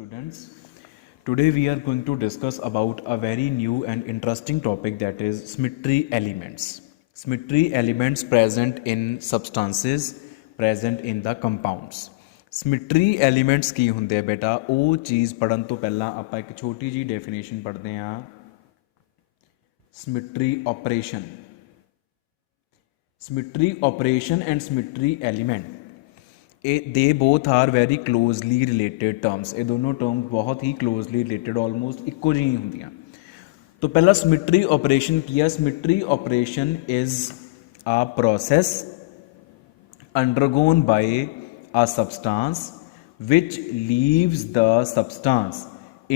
students. Today we are going to discuss about a very new and interesting topic, that is symmetry elements. Symmetry elements present in substances, present in the compounds. Symmetry elements ਕੀ ਹੁੰਦੇ ਆ ਬੇਟਾ? ਉਹ ਚੀਜ਼ ਪੜਨ ਤੋਂ ਪਹਿਲਾਂ ਆਪਾਂ ਇੱਕ ਛੋਟੀ ਜੀ ਡੈਫੀਨੇਸ਼ਨ ਪੜ੍ਹਦੇ ਹਾਂ। symmetry operation. Symmetry operation and symmetry element, they both are very closely related terms. ये दोनों terms बहुत ही closely related, almost ਇੱਕੋ ਜਿਹੀ ਹੁੰਦੀਆਂ। तो पहला symmetry operation किया। symmetry operation is a process undergone by a substance which leaves the substance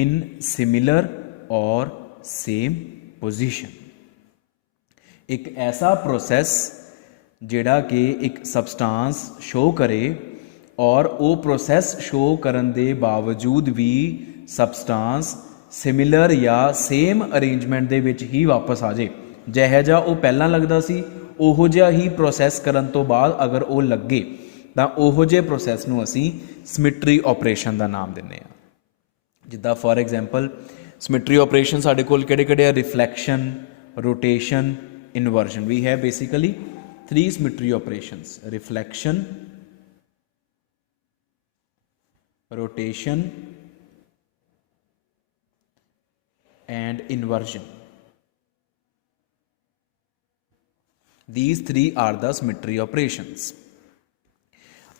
in similar or same position। एक ऐसा process ਜਿਹੜਾ कि एक substance show करे और वो प्रोसैस शो करन दे बावजूद भी सबसटांस सिमिलर या सेम अरेंजमेंट दे विच ही वापस आ जाए। जिहो जिहा वो पहलां लगदा सी उहो जिहा ही प्रोसैस करन तो बाद अगर वो लगे तां उहो जिहे प्रोसैस नूं असीं सिमिट्री ऑपरेशन दा नाम दिंदे आ। जिद्दां फॉर एग्जाम्पल सिमिट्री ऑपरेशन साडे कोल किहड़े-किहड़े आ? Reflection, rotation, inversion. We have basically 3 symmetry operations: reflection, rotation and inversion. These 3 are the symmetry operations.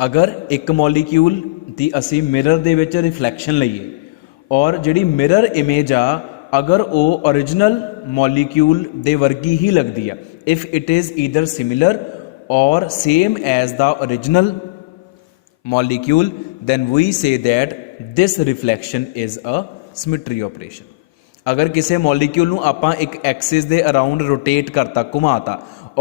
अगर एक मॉलीक्यूल दी असी मिरर दे विच रिफ्लैक्शन लईए और जिहड़ी मिरर इमेज आ अगर वो ओरिजिनल मॉलीक्यूल दे वर्गी ही लगदी आ, if it is either similar or same as the original molecule, then we say that this reflection is a symmetry operation. अगर किसी मॉलीक्यूल नूं आपां एक एक्सिस दे अराउंड रोटेट करता, घुमाता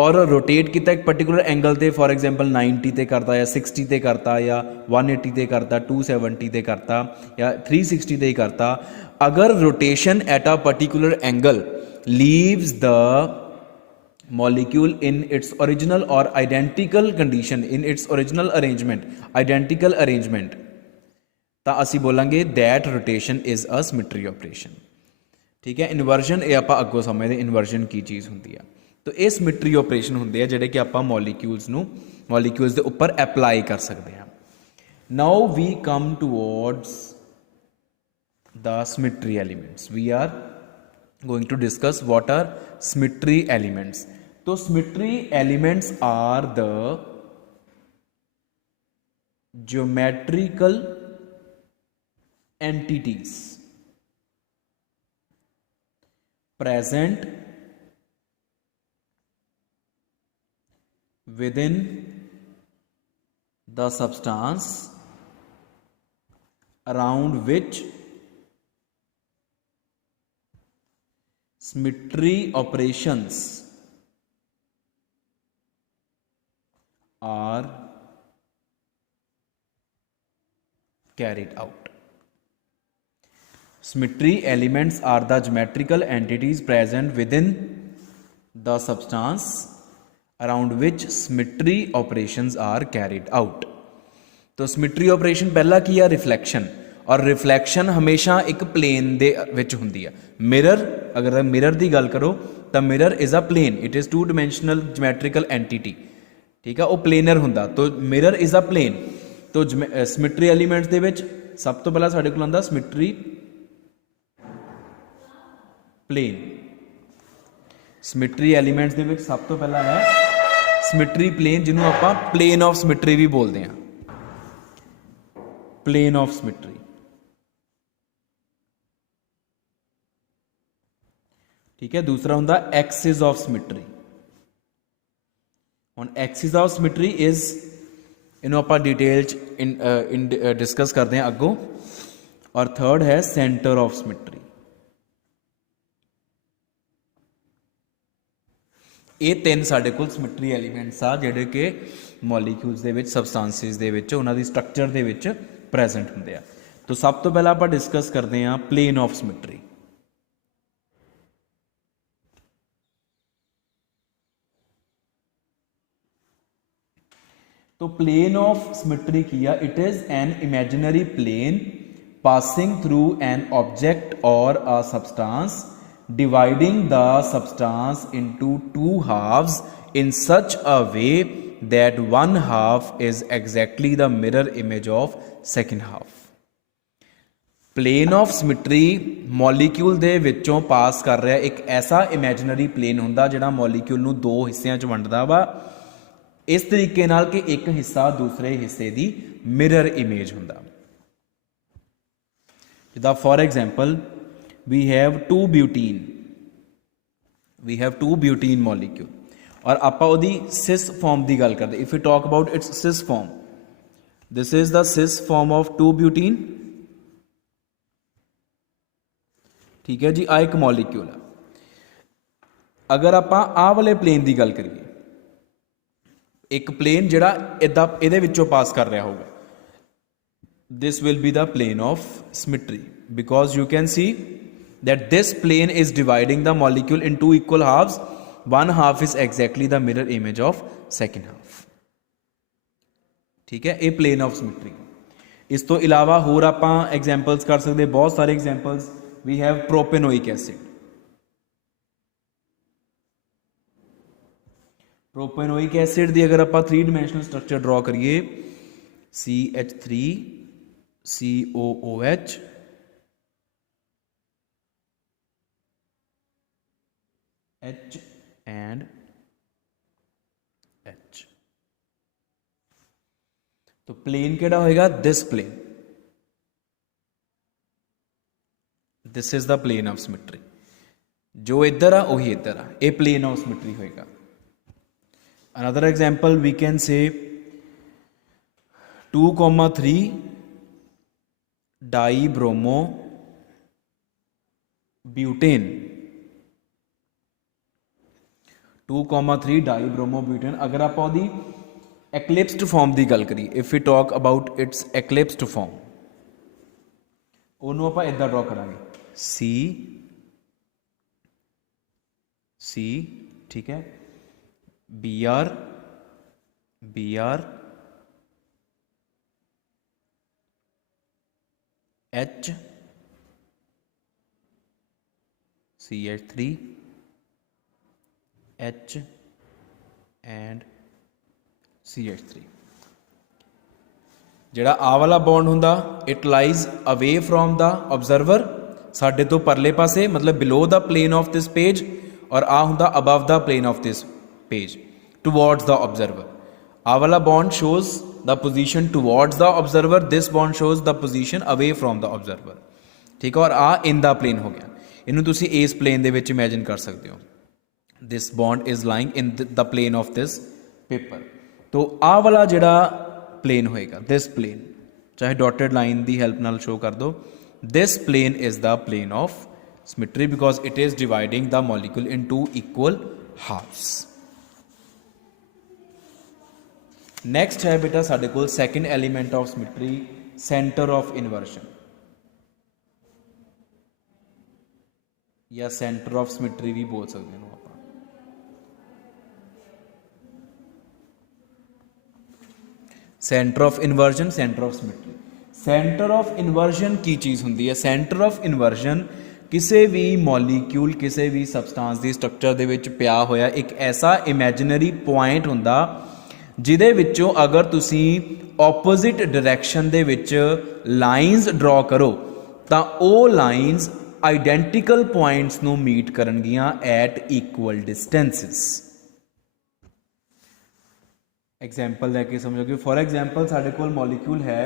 और रोटेट किया एक पर्टिकुलर एंगल ते, फॉर एग्जाम्पल 90 ते करता या 60 ते करता या 180 ते करता, 270 ते करता या 360 ते करता, अगर rotation at a particular angle leaves the molecule in its original or identical condition, in its original arrangement, identical arrangement, ਤਾਂ ਅਸੀਂ बोलांगे that rotation is a symmetry operation। ठीक है। इनवर्जन ये ਆਪਾਂ ਅੱਗੋਂ ਸਮਝਦੇ ਇਨਵਰਜਨ ਕੀ ਚੀਜ਼ ਹੁੰਦੀ ਆ। तो ये सिमिट्री ऑपरेशन ਹੁੰਦੇ ਆ ਜਿਹੜੇ ਕਿ ਆਪਾਂ ਮੋਲੀਕਿਊਲਸ ਦੇ ਉੱਪਰ ਅਪਲਾਈ ਕਰ ਸਕਦੇ ਹਾਂ। now we come towards the symmetry elements. we are going to discuss what are symmetry elements. तो symmetry elements are the geometrical entities present within the substance around which symmetry operations are carried out. Symmetry elements are the geometrical entities present within the substance around which symmetry operations are carried out. तो symmetry operation पहला की है reflection, और reflection हमेशा एक plane दे विच हुंदी है। Mirror, अगर मिरर की गल करो तो mirror is a plane, it is 2 dimensional geometrical entity. ठीक है, वो प्लेनर हुंदा, तो मिरर इज़ अ प्लेन। तो सिमिट्री एलीमेंट्स दे विच सब तो पहला साडे कोल आंदा सिमिट्री प्लेन। सिमिट्री एलीमेंट्स दे विच सब तो पहला है सिमिट्री प्लेन, जिन्हों आपां प्लेन ऑफ सिमिट्री भी बोलते हैं, प्लेन ऑफ सिमिट्री। ठीक है। दूसरा हुंदा एक्सिस ऑफ सिमिट्री। हुण एक्सिस ऑफ सिमिट्री इज इन्हों आप डिटेल डिस्कस करते हैं अगों। और थर्ड है सेंटर ऑफ सिमिट्री। ये 3 साडे कोल सिमिट्री एलीमेंट्स आ जिहड़े कि मॉलीक्यूल्स दे विच, सबस्टांसिस दे विच, उन्हां the structure they which present हुंदे आ। तो सब तो पहला आप डिस्कस करते हैं प्लेन ऑफ सिमिट्री। तो प्लेन ऑफ सिमिट्री किया, it is an imaginary plane passing through an object or a substance, dividing the substance into two halves in such a way that one half is exactly the mirror image of second half. Plane of symmetry molecule ਦੇ ਵਿੱਚੋਂ ਪਾਸ ਕਰ ਰਿਹਾ ਇੱਕ ਐਸਾ ਇਮੈਜਨਰੀ plain ਹੁੰਦਾ ਜਿਹੜਾ ਮੌਲੀਕਿਊਲ ਨੂੰ ਦੋ ਹਿੱਸਿਆਂ 'ਚ ਵੰਡਦਾ ਵਾ ਇਸ ਤਰੀਕੇ ਨਾਲ ਕਿ ਇੱਕ ਹਿੱਸਾ ਦੂਸਰੇ ਹਿੱਸੇ ਦੀ ਮਿਰਰ ਇਮੇਜ ਹੁੰਦਾ। ਜਿੱਦਾਂ for example we have two butene molecule और ਆਪਾਂ ਉਹਦੀ सिस फॉर्म ਦੀ ਗੱਲ ਕਰਦੇ। if we talk about its cis form, this is the cis form of 2-butene। ठीक है जी, आ एक मॉलीक्यूल है। अगर आप आ वाले प्लेन की गल करिए, एक प्लेन जिहड़ा इदां इहदे विचों पास कर रहा होगा, this will be the plane of symmetry because you can see that this plane is dividing the molecule in to equal halves, one half is exactly the mirror image of second half. ठीक है, ये plane of symmetry. इस तो इलावा होर आप examples कर सकते, बहुत सारे examples. we have propanoic acid। propanoic acid दी अगर आप 3 dimensional structure ड्रॉ करिए, CH3 COOH H and H, तो प्लेन केड़ा होएगा? This plane, this is the plane of symmetry. जो इधर आ वही इधर आ, ये प्लेन ऑफ सिमिट्री होएगा। Another example we can say 2,3 डाईब्रोमो butane. 2,3 डाईब्रोमो butane अगर आप एक्लिप्स्ड फॉर्म की गल करिए, if you talk about its eclipsed form, उन्होंने आप इदा ड्रॉ करांगे सी सी, ठीक है, B R H CH3 H and CH3। ਜਿਹੜਾ ਆ वाला बॉन्ड ਹੁੰਦਾ it lies away from the observer, साडे तो परले पासे मतलब below the plane of this page, और आ ਹੁੰਦਾ above the plane of this page towards the observer. आ वाला bond shows the position towards the observer, this bond shows the position away from the observer. ठीक है, और आ इन the plane हो गया। इनू तुसी इस प्लेन दे विच इमेजिन कर सकते हो, this bond is lying in the plane of this paper. तो आ वाला जिहड़ा प्लेन होएगा, दिस प्लेन, चाहे डॉटेड लाइन की हेल्प नाल शो कर दो, this plane is the plane of symmetry because it is dividing the molecule in to equal halves. Next है बेटा साडे कोल second element of symmetry, centre of inversion या सेंटर ऑफ सिमिट्री भी बोल सकते हैं। Centre of inversion, centre of symmetry. Centre of inversion की चीज़ होंगी है? सेंटर ऑफ इनवर्जन किसी भी मॉलीक्यूल, किसी भी सबसटांस की स्ट्रक्चर दे विच पिया होया एक ऐसा इमेजिनरी पॉइंट होंदा जिहदे विचों अगर तुसी ऑपोजिट डायरैक्शन दे विच लाइनस ड्रॉ करो तो वो लाइनस आइडेंटिकल पॉइंट्स नूं मीट करनगियां एट इक्वल डिस्टेंसिस। एग्जाम्पल लैके समझोगे। फॉर एग्जाम्पल साढ़े कोल मॉलीक्यूल है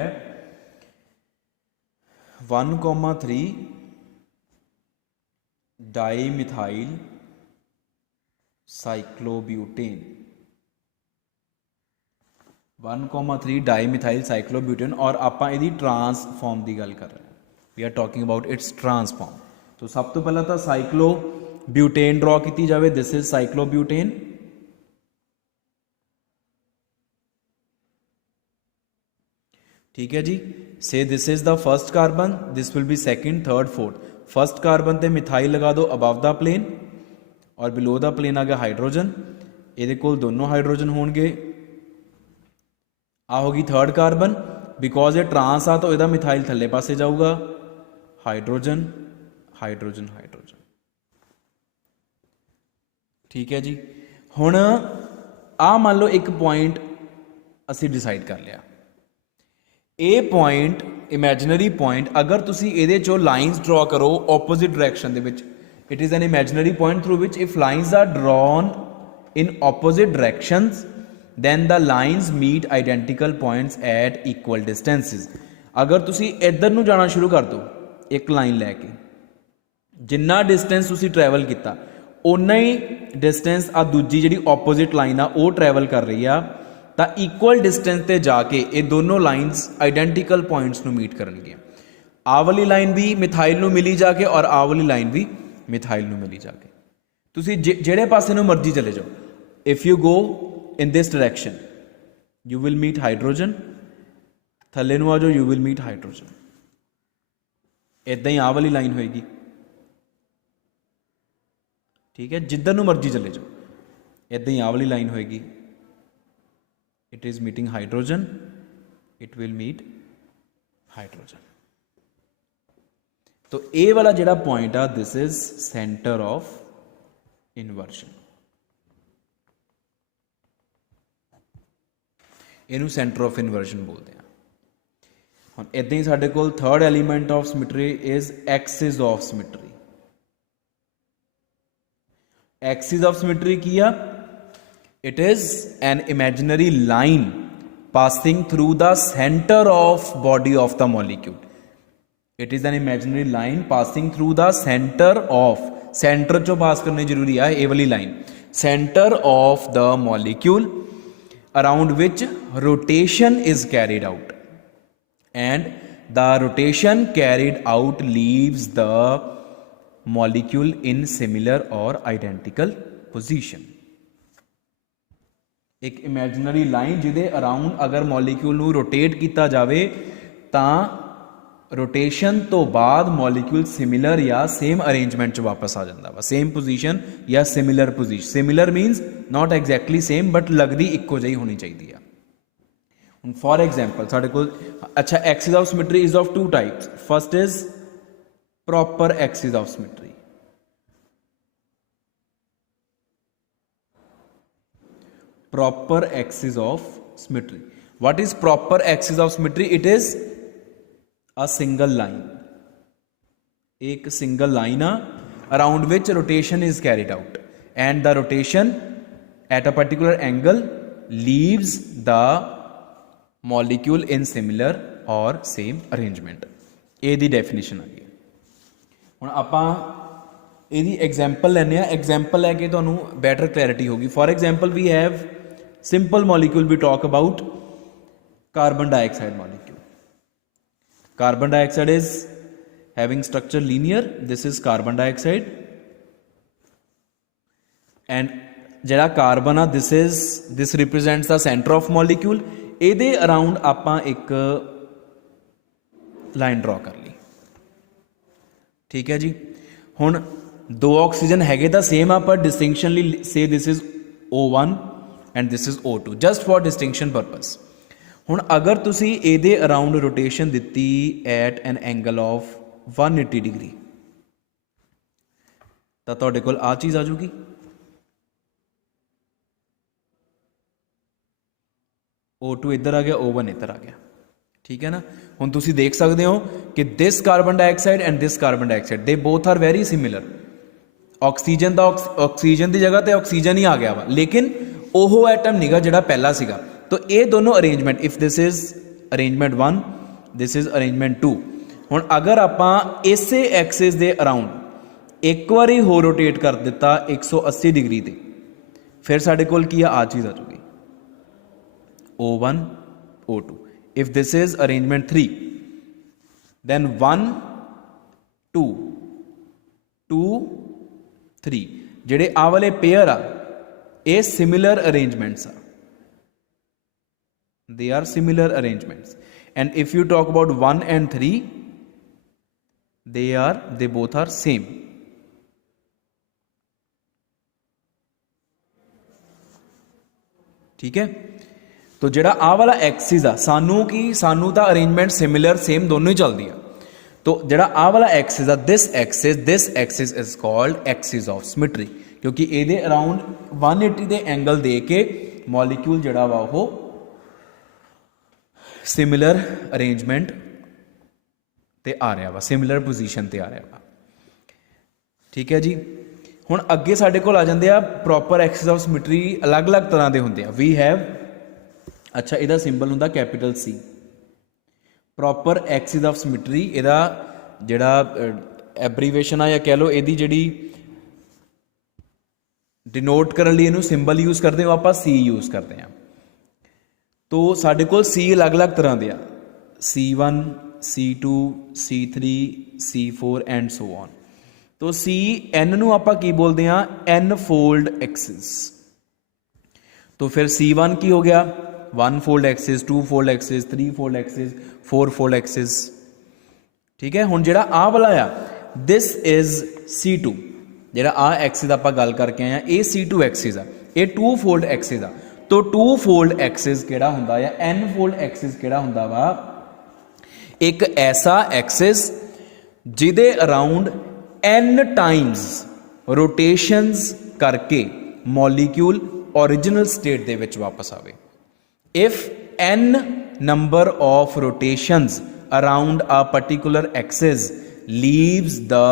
1,3 डाईमिथाइल साइक्लोब्यूटेन, 1,3 डाईमिथाइल साइक्लोब्यूटेन, और आप इहदी ट्रांसफॉर्म की गल कर रहे हैं, we are talking about its transform. तो सब तो पहला तो साइक्लोब्यूटेन ड्रॉ की जाए, दिस इज साइक्लोब्यूटेन। ठीक है जी, से this is the first carbon, this will B second, third, fourth. First carbon ते मिथाइल लगा दो अबव द प्लेन, और बिलो द प्लेन आ गया हाइड्रोजन, ये दोनों हाइड्रोजन होंगे। आ होगी थर्ड कार्बन, बिकॉज ये ट्रांस आ तो यदा मिथाइल थले पासे जाऊगा, हाइड्रोजन हाइड्रोजन हाइड्रोजन। ठीक है जी। हुण आ मान लो एक पॉइंट असी डिसाइड कर लिया, ए पॉइंट इमेजिनरी पॉइंट अगर तुसी इहदे चों लाइनस ड्रॉ करो ओपोजिट डायरैक्शन दे विच, it is an imaginary point through which if lines are drawn in opposite directions then the lines meet identical points at equal distances। अगर तुसी इधर नूं जाना शुरू कर दो एक लाइन लैके, जिन्ना डिस्टेंस तुसी ट्रैवल किया उन्ना ही डिस्टेंस आ दूजी जिहड़ी ओपोजिट लाइन आ वो ट्रैवल कर रही आ, तो इक्वल डिस्टेंस ते जाके ये दोनों लाइनस आइडेंटिकल पॉइंट्स नूं मीट करनगियां। आ वाली लाइन भी मिथाइल नूं मिली जाके और आ वाली लाइन भी मिथाइल नूं मिली जाके। तुसी जिहड़े पासे नूं मर्जी चले जाओ, if you go in this direction you will meet hydrogen, थले नूं आ जाओ you will meet hydrogen। इदां ही आ वाली लाइन होएगी। ठीक है, जिधर नूं मर्जी चले जाओ इदां ही आ वाली लाइन होएगी। it is meeting hydrogen, it will meet hydrogen। तो ए वाला जिहड़ा पॉइंट आ this is centre of inversion, इनू सेंटर ऑफ इनवर्जन बोलते हैं। हम इदां ही साडे कोल third element of symmetry is axis of symmetry. Axis of symmetry की आ, it is an imaginary line passing through the centre of body of the molecule. It is an imaginary line passing through the centre of, centre चो pass करनी जरूरी है ये वाली line, centre of the molecule around which rotation is carried out, and the rotation carried out leaves the molecule in similar or identical position। एक imaginary line जिहदे around अगर molecule नूं rotate किया जाए तां रोटेशन तो बाद मॉलिक्यूल सिमिलर या सेम अरेंजमेंट च वापस आ जाता वा, सेम पोजीशन या similar position. Similar मीनस not exactly same but लगती इक्को जी होनी चाहिए है। हुण फॉर एग्जाम्पल साडे कोल अच्छा axis of symmetry is of two types. First is proper axis of symmetry. Proper axis of symmetry, what is proper axis of symmetry? It is a single line, एक single line around which rotation is carried out, and the rotation at a particular angle leaves the molecule in similar or same arrangement। ये दी definition आ गई। हुण आपां ਇਹਦੀ example लैने, example लैके तुहानूं better clarity होगी। For example we have simple molecule, we talk about carbon dioxide molecule। Carbon dioxide is having structure linear, this is carbon dioxide, and jehड़ा carbon this represents the center of molecule। ਇਹਦੇ around ਆਪਾਂ ਇੱਕ line draw कर ली। ठीक है जी। हुण दो oxygen हैगे ਤਾਂ सेम आ पर डिस्टिंक्शन ਲਈ say this is O1 and this is O2 just for distinction purpose। हुण अगर तुसी ਇਹਦੇ अराउंड रोटेशन दिती at an angle of 180 degree तो तुहाडे कोल आ चीज़ आ जाऊगी। O2 इधर आ गया, O1 इधर आ गया। ठीक है ना। हुण तुसी देख सकते हो कि this carbon dioxide and this carbon dioxide they both are very similar. Oxygen का ऑक्सीजन की जगह तो ऑक्सीजन ही आ गया वा, लेकिन ओहो एटम निगा जिहड़ा पहला सीगा। तो ये दोनों arrangement, if this is arrangement 1 this is arrangement 2। हुण अगर आपां इसे एक्सिस दे अराउंड एक बारी हो रोटेट कर दिता 180 डिग्री ते, फिर साडे कोल की आ चीज़ आ जाऊगी O1 O2। If this is arrangement 3 then 1 2 2 3 जिहड़े आ वाले पेयर आ ये सिमिलर अरेंजमेंट्स आ, they are similar arrangements। and if you talk about 1 and 3 they both are same। ठीक है। तो ਜਿਹੜਾ ਆਹ ਵਾਲਾ ਐਕਸਿਸ ਆ ਸਾਨੂੰ ਤਾਂ ਅਰੇਂਜਮੈਂਟ ਸਿਮਿਲਰ ਸੇਮ ਦੋਨੋਂ ਹੀ ਚੱਲਦੀ ਆ। तो ਜਿਹੜਾ ਆਹ ਵਾਲਾ ਐਕਸਿਸ ਆ this axis is called axis of symmetry, ਕਿਉਂਕਿ ਇਹਦੇ ਅਰਾਊਂਡ 180 ਦੇ ਐਂਗਲ ਦੇ ਕੇ ਮੋਲੀਕਿਊਲ ਜਿਹੜਾ ਵਾ ਉਹ ਸਿਮਿਲਰ ਅਰੇਂਜਮੈਂਟ ਤੇ ਆ ਰਿਹਾ ਵਾ, ਸਿਮਿਲਰ ਪੋਜੀਸ਼ਨ ਤੇ ਆ ਰਿਹਾ ਵਾ। ਠੀਕ ਹੈ ਜੀ। ਹੁਣ ਅੱਗੇ ਸਾਡੇ ਕੋਲ ਆ ਜਾਂਦੇ ਆ ਪ੍ਰੋਪਰ ਐਕਸਿਸ ਆਫ ਸਿਮਟਰੀ, ਅਲੱਗ-ਅਲੱਗ ਤਰ੍ਹਾਂ ਦੇ ਹੁੰਦੇ ਆ। ਵੀ ਹੈਵ, ਅੱਛਾ ਇਹਦਾ ਸਿੰਬਲ ਹੁੰਦਾ capital C। Proper Axis of symmetry ਇਹਦਾ ਜਿਹੜਾ ਐਬਰੀਵੇਸ਼ਨ ਆ ਜਾਂ ਕਹਿ ਲਓ ਇਹਦੀ ਜਿਹੜੀ ਡਿਨੋਟ ਕਰਨ ਲਈ ਇਹਨੂੰ ਸਿੰਬਲ ਯੂਜ਼ ਕਰਦੇ ਹੋ ਆਪਾਂ C ਯੂਜ਼ ਕਰਦੇ ਹਾਂ। ਤੋ ਸਾਡੇ ਕੋਲ C ਅਲੱਗ-ਅਲੱਗ ਤਰ੍ਹਾਂ ਦੇ ਆ, C1, C2, C3, C4 and so on. ਤੋ N ਨੂੰ ਆਪਾਂ ਕੀ ਬੋਲਦੇ ਹਾਂ, N ਫੋਲਡ ਐਕਸਿਸ। ਤੋ ਫਿਰ C1 ਕੀ ਹੋ ਗਿਆ, 1 fold axis, 2 fold axis, 3 fold axis, 4 fold axis. ठीक है। हुण जिहड़ा आ वाला आ दिस इज C2, जिहड़ा आ एक्सिस आपां गल करके आए ये C2 एक्सिस आ, ये 2 फोल्ड एक्सिस आ। तो 2 फोल्ड एक्सिस किहड़ा हुंदा या N फोल्ड एक्सिस किहड़ा हुंदा वा, एक ऐसा एक्सिस जिहदे अराउंड N टाइम्स रोटेशनस करके मॉलिक्यूल ओरिजिनल स्टेट दे विच वापस आवे। If n number of rotations around a particular axis leaves the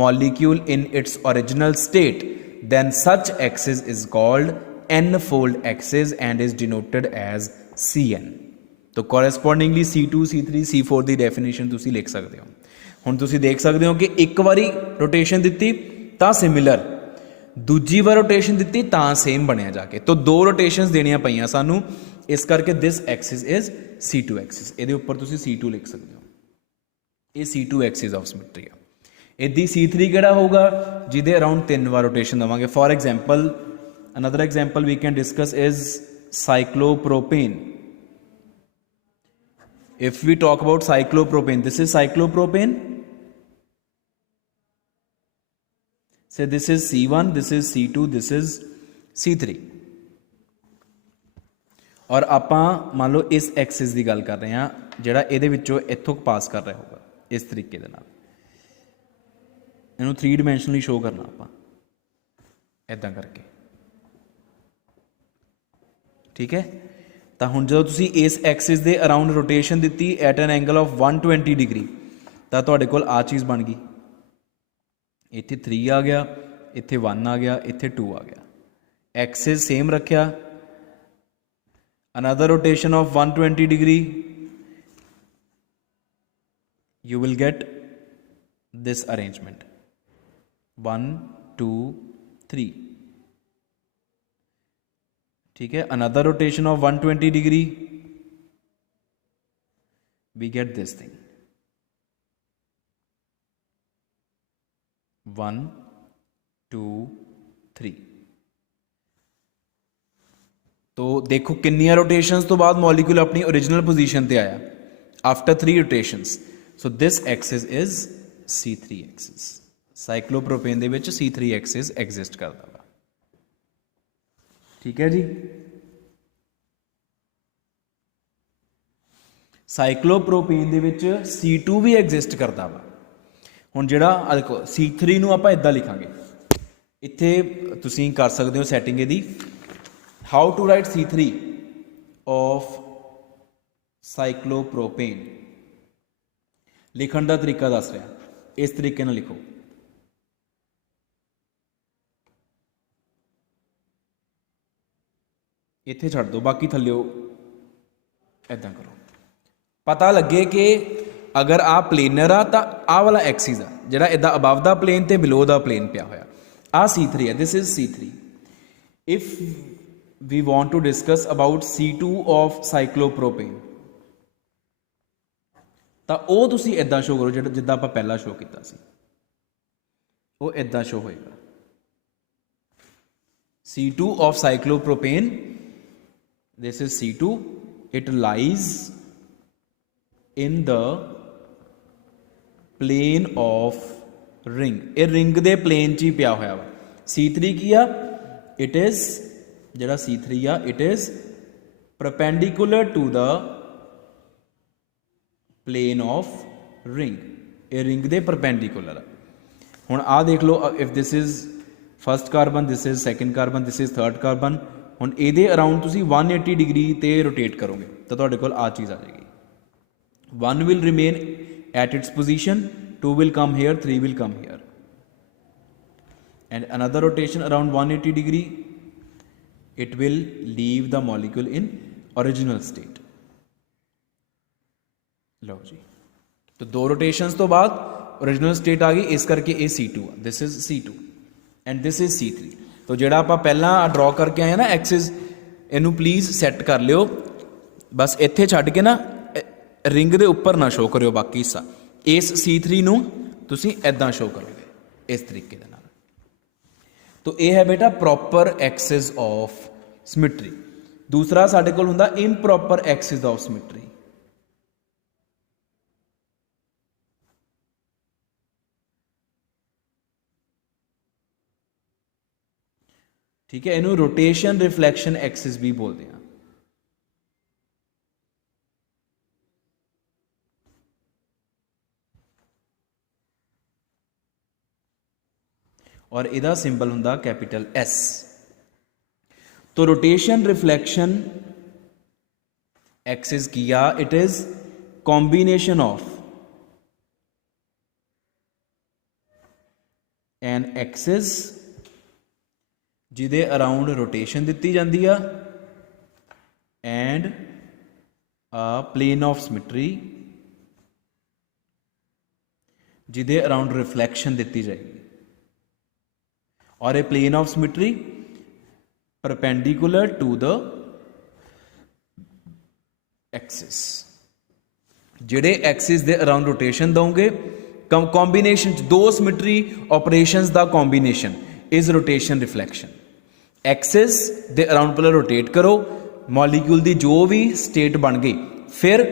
molecule in its original state, then such axis is called n-fold axis and is denoted as Cn। तो correspondingly C2, C3, C4 ਦੀ definition ਤੁਸੀਂ ਲਿਖ ਸਕਦੇ ਹੋ। ਹੁਣ ਤੁਸੀਂ ਦੇਖ ਸਕਦੇ ਹੋ ਕਿ ਇੱਕ ਵਾਰੀ rotation ਦਿੱਤੀ ਤਾਂ similar, दूजी बार रोटेशन दी तो सेम बनया जाके, तो 2 रोटेशनस देनिया पईयां सानू, इस करके this axis is C2 axis. ये उपर तुसी C2 लिख सकते हो, ये C2 एक्सिस ऑफ सिमेट्री है। इदी C3 किहड़ा होगा जिहदे अराउंड 3 बार रोटेशन देवांगे। For example another example we can discuss is cyclopropane. If we talk about cyclopropane, this is cyclopropane, so this is C1, this is C2, this is C3। और ਆਪਾਂ ਮੰਨ ਲਓ ਇਸ ਐਕਸਿਸ ਦੀ ਗੱਲ ਕਰ ਰਹੇ ਹਾਂ ਜਿਹੜਾ ਇਹਦੇ ਵਿੱਚੋਂ ਇੱਥੋਂ ਪਾਸ ਕਰ ਰਿਹਾ ਹੋਗਾ ਇਸ ਤਰੀਕੇ ਦੇ ਨਾਲ, ਇਹਨੂੰ 3 ਡਾਈਮੈਂਸ਼ਨਲੀ ਸ਼ੋ ਕਰਨਾ ਆਪਾਂ ਇਦਾਂ ਕਰਕੇ। ਠੀਕ ਹੈ। ਤਾਂ ਹੁਣ ਜਦੋਂ ਤੁਸੀਂ ਇਸ ਐਕਸਿਸ ਦੇ ਅਰਾਊਂਡ ਰੋਟੇਸ਼ਨ ਦਿੱਤੀ at N angle of 120 degree ਤਾਂ ਤੁਹਾਡੇ ਕੋਲ ਆ ਚੀਜ਼ ਬਣ ਗਈ। ਇੱਥੇ 3 ਆ ਗਿਆ, ਇੱਥੇ 1 ਆ ਗਿਆ, ਇੱਥੇ 2 ਆ ਗਿਆ। ਐਕਸਿਸ ਸੇਮ ਰੱਖਿਆ, another rotation of 120 degree, you will get this arrangement 1 2 3। ठीक है। another rotation of 120 degree, we get this thing 1 2 3। तो देखो किन्नियां रोटेशंस तो बाद मॉलिक्यूल अपनी ओरिजिनल पोजीशन पे आया after 3 rotations. So this axis is C3 axis. Cyclopropane they which C3 axis exist करता वा। ठीक है जी। साइक्लोप्रोपेन दे विच C2 भी एग्जिस्ट करता वा। हुण जिहड़ा देखो C3 नूं आपां इदां लिखांगे, इत्थे तुसीं कर सकदे हो सैटिंग इहदी। How to write C3 of cyclopropane, लिखण का तरीका दस रहा, इस तरीके नाल लिखो। इत्थे छड्ड दो, बाकी थल्ले इदां करो। पता लगे कि अगर आ प्लेनर आ तो आ वाला एक्सिस आ जिहड़ा इदां अबव द प्लेन ते बिलो द प्लेन पिया होया, आ C3 है, this is C3। If we want to discuss about C2 of cyclopropane ਤਾਂ ਉਹ ਤੁਸੀਂ ਇਦਾਂ ਸ਼ੋ ਕਰੋ ਜਿੱਦਾਂ ਆਪਾਂ ਪਹਿਲਾਂ ਸ਼ੋ ਕੀਤਾ ਸੀ, ਉਹ ਇਦਾਂ ਸ਼ੋ ਹੋਏਗਾ। C2 of cyclopropane, this is C2, it lies in the plane of ring। ਇਹ ਰਿੰਗ ਦੇ ਪਲੇਨ 'ਚ ਹੀ ਪਿਆ ਹੋਇਆ ਵਾ। C3 ਕੀ ਆ, it is ਜਿਹੜਾ C3 ਆ, it is perpendicular to the plane of ring, ये रिंग दे परपेंडिकुलर। हुण आ देख लो, if this is first carbon, this is second carbon, this is third carbon. हुण इहदे अराउंड तुसीं 180 डिग्री ते रोटेट करोगे तो तुहाडे कोल आ चीज़ आ जाएगी। 1 will remain at its position, 2 will come here, 3 will come here, and another rotation around 180 degree, it will leave the molecule in original state। लो जी, तो दो रोटेशंस तो बाद ओरिजिनल स्टेट आ गई, इस करके ये C2 आ, this is C2 and this is C3। तो जेड़ा आप पहला ड्रॉ करके आए ना एक्सिस, इनू प्लीज़ सैट कर लियो, बस इत्थे छड्ड के ना रिंग दे उपर ना शो करियो बाकी हिस्सा। इस C3 नू तुसीं इदां शो करोगे इस तरीके दे नाल। तो यह है बेटा प्रॉपर एक्सिस ऑफ सिमिट्री। दूसरा साडे कोल हुंदा इम्प्रॉपर एक्सिस ऑफ सिमिट्री। ठीक है, इनू रोटेशन रिफ्लैक्शन एक्सिस भी बोलते हैं। और इहदा सिंबल हुंदा कैपिटल S। तो रोटेशन रिफ्लैक्शन एक्सिस किया, it is combination of an axis जिदे अराउंड रोटेशन दिती जाती है and a plane of symmetry जिदे अराउंड रिफ्लैक्शन दिती जाएगी। और a plane of symmetry perpendicular to the axis. जेडे एक्सिस दे अराउंड रोटेशन दोगे, कॉम्बिनेशन दो सिमिट्री ऑपरेशंस दा combination is rotation reflection. Axis दे अराउंड पहले रोटेट करो, मॉलिक्यूल दी जो भी स्टेट बन गई, फिर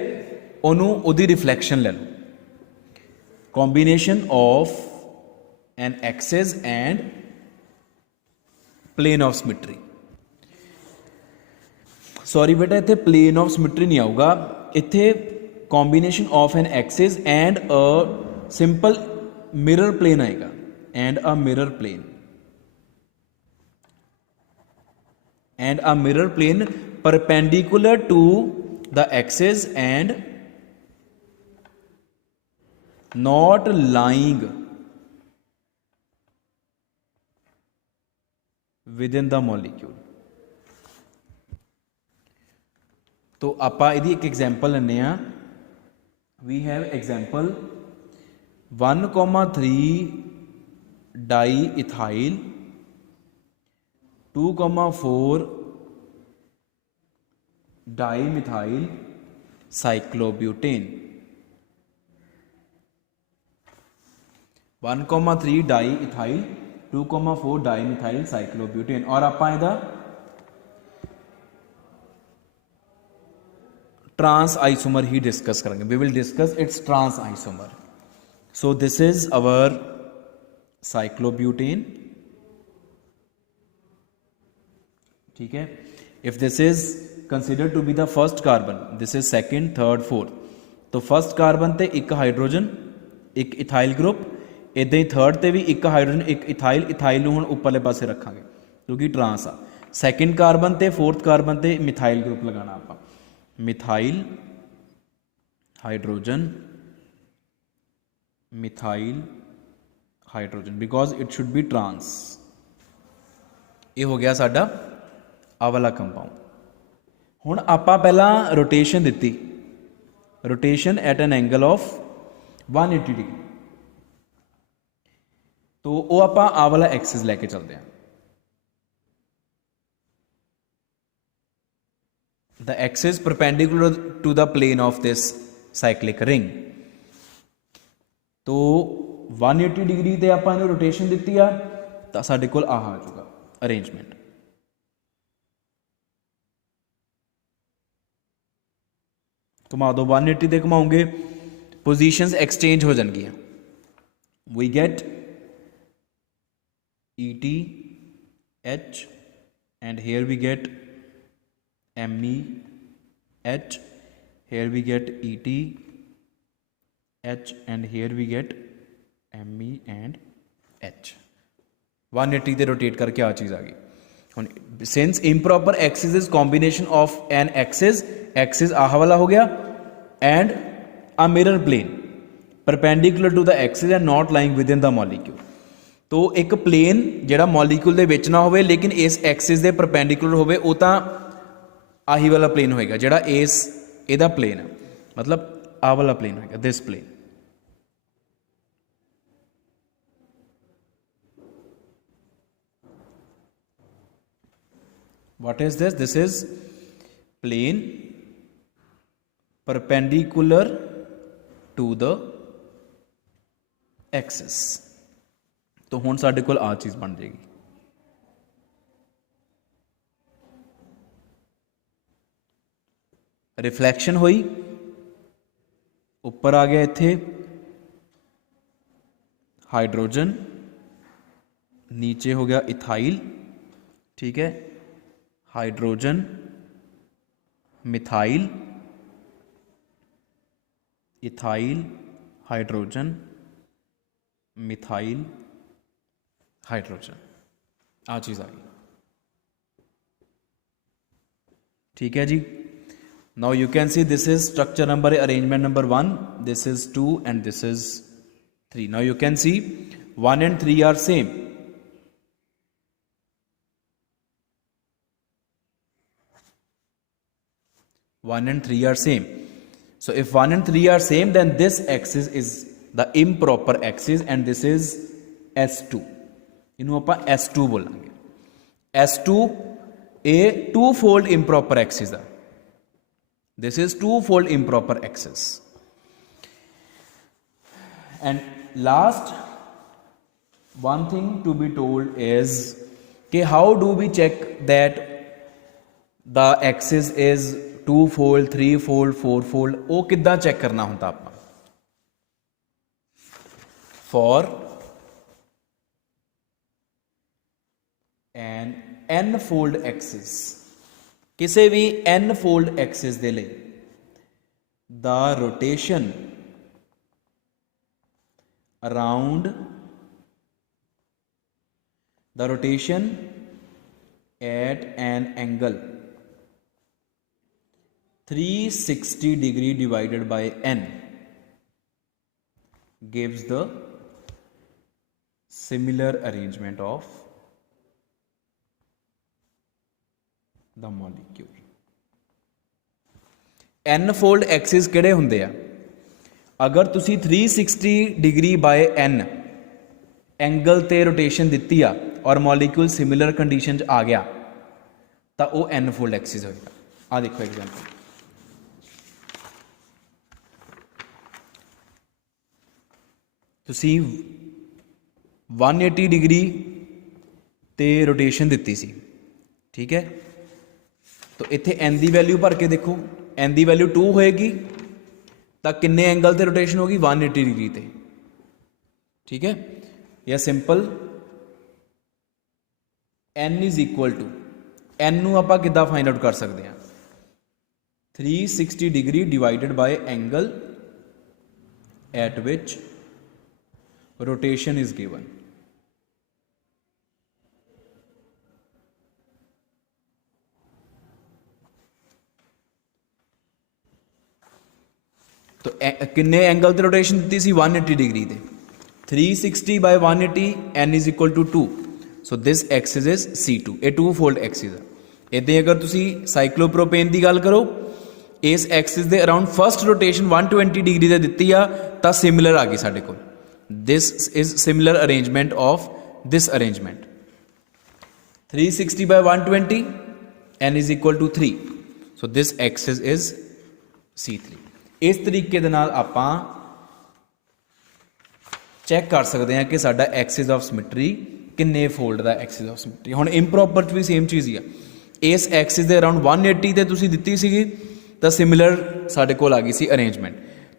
ओनू उदी रिफ्लैक्शन ले लो। Combination of an axis and plane of symmetry. Sorry बेटा, इत्थे प्लेन ऑफ सिमिट्री नहीं आऊगा, इत्थे combination of an axis and a simple mirror plane आएगा, and a mirror plane, and a mirror plane perpendicular to the axis and not lying within the molecule. तो आपां इहदी एक example लैने आ। We have example 1,3 di ethyl, 2,4 di methyl cyclobutane. 1,3 di ethyl, 2,4 di methyl cyclobutane. और आपां इहदा trans isomer ही डिस्कस करेंगे। We will discuss its trans isomer. So this is our cyclobutane. ठीक है, if this is considered to be the first carbon, this is second, third, fourth. तो first carbon ते एक हाइड्रोजन, एक ethyl group, इदां ही third ते भी एक हाइड्रोजन, एक इथाइल। इथाइल नूं हुण उपरले पासे रखांगे क्योंकि ट्रांस आ। सैकेंड कार्बन ते फोर्थ कार्बन ते मिथाइल ग्रुप लगाना आपां, methyl hydrogen, methyl hydrogen, because it should be trans. ये हो गया साडा आ वाला कंपाउंड। हुण आपां पहला रोटेशन दिती, rotation eight an angle of 180 degree. तो वो आपां आ वाला एक्सिस लैके चलते हैं। The axis perpendicular to the plane of this cyclic ring। तो 180 डिग्री ते आपां इहनूं रोटेशन दित्ती आ, तां साडे कोल आ जाऊगा अरेंजमेंट। घुमा दो 180 ते घुमाओगे, पोजीशंस एक्सचेंज हो जाएंगियां। We get ET H and here we get Me H, here we get ET, H, and here we get ME and H. 180 ਤੇ rotate ਕਰਕੇ ਆ ਚੀਜ਼ ਆ ਗਈ ਹੁਣ since improper axis is combination of an axis ਆਹ ਵਾਲਾ ਹੋ ਗਿਆ and a mirror plane perpendicular to the axis and not lying within the molecule. तो एक प्लेन ਜਿਹੜਾ ਮੋਲੀਕਿਊਲ ਦੇ ਵਿੱਚ ਨਾ ਹੋਵੇ ਲੇਕਿਨ ਇਸ ਐਕਸਿਸ ਦੇ ਪਰਪੈਂਡੀਕੂਲਰ ਹੋਵੇ ਉਹ ਤਾਂ ਆਹੀ ਵਾਲਾ ਪਲੇਨ ਹੋਏਗਾ ਜਿਹੜਾ ਇਸ ਇਹਦਾ ਪਲੇਨ ਹੈ ਮਤਲਬ ਆਹ ਵਾਲਾ ਪਲੇਨ ਹੋਏਗਾ ਦਿਸ plain. What is this? This is plane perpendicular to the axis. तो हुण साडे कोल आ चीज़ बन जाएगी. रिफ्लैक्शन हुई ऊपर आ गया इत्थे हाइड्रोजन नीचे हो गया इथाइल ठीक है hydrogen methyl ethyl hydrogen methyl hydrogen आ चीज़ आ गई ठीक है जी. Now you can see this is structure number arrangement number 1 this is 2 and this is 3. Now you can see 1 and 3 are same. One and 3 are same. So if 1 and 3 are same, then this axis is the improper axis and this is S2. इन्हों ਆਪਾਂ S2 बोलांगे. S2 a two-fold improper axis है. This is two-fold improper axis. And last one thing to be told is कि how do we check that the axis is two-fold, three-fold, four-fold? वो किद्दां check करना होता आपका? For an n-fold axis, किसी भी n-fold axis दे लिए the rotation around the rotation at an angle 360 degree divided by n gives the similar arrangement of the molecule. n-fold axis ਕਿਹੜੇ ਹੁੰਦੇ ਆ? ਅਗਰ ਤੁਸੀਂ 360 degree by n ਐਂਗਲ ਤੇ rotation ਦਿੱਤੀ ਆ ਔਰ ਮੋਲੀਕਿਊਲ ਸਿਮਿਲਰ ਕੰਡੀਸ਼ਨ 'ਚ ਆ ਗਿਆ ਤਾਂ ਉਹ n-fold axis ਹੋਏਗਾ. ਆ ਦੇਖੋ ਐਗਜ਼ਾਮਪਲ. ਤੁਸੀਂ 180 डिग्री ਤੇ ਰੋਟੇਸ਼ਨ ਦਿੱਤੀ ਸੀ ਠੀਕ ਹੈ तो इत्थे n की वैल्यू भर के देखो n की वैल्यू 2 होएगी तो किन्ने एंगल ते रोटेशन होगी 180 डिग्री ते ठीक है या simple n is equal to n नूं आपां किद्दां फाइंड आउट कर सकते हैं 360 degree divided by angle eight which rotation is given. तो किन्ने एंगल ते रोटेशन दी सी 180 डिग्री ते 360 by 180 n is equal to 2. So this axis is C2. ये टू फोल्ड एक्सिस है. इदां अगर तुसी साइक्लोप्रोपेन की गल करो इस एक्सिस दे अराउंड फर्स्ट रोटेशन 120 डिग्री ते दित्ती आ तां सिमिलर आ गई साडे कोल. This is similar arrangement of this arrangement 360 by 120 n is equal to 3. So this axis is C3. इस तरीके दे नाल आपां चैक कर सकते हैं कि साडा एक्सिस ऑफ सिमिट्री किन्ने फोल्ड दा एक्सिस ऑफ सिमिट्री. हुण इंप्रॉपर च भी सेम चीज़ ही है. इस एक्सिस दे अराउंड 180 ते तुसीं दित्ती सीगी तां सिमिलर साडे कोल आ गई सी अरेंजमेंट.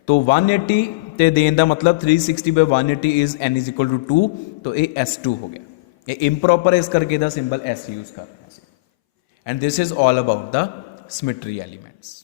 तो 180 ते देन दा मतलब 360 by 180 is n is equal to 2. तो ये S2 हो गया. ये इंप्रॉपर इस करके दा सिंबल S यूज कर रहे हैं. And this is all about the symmetry elements.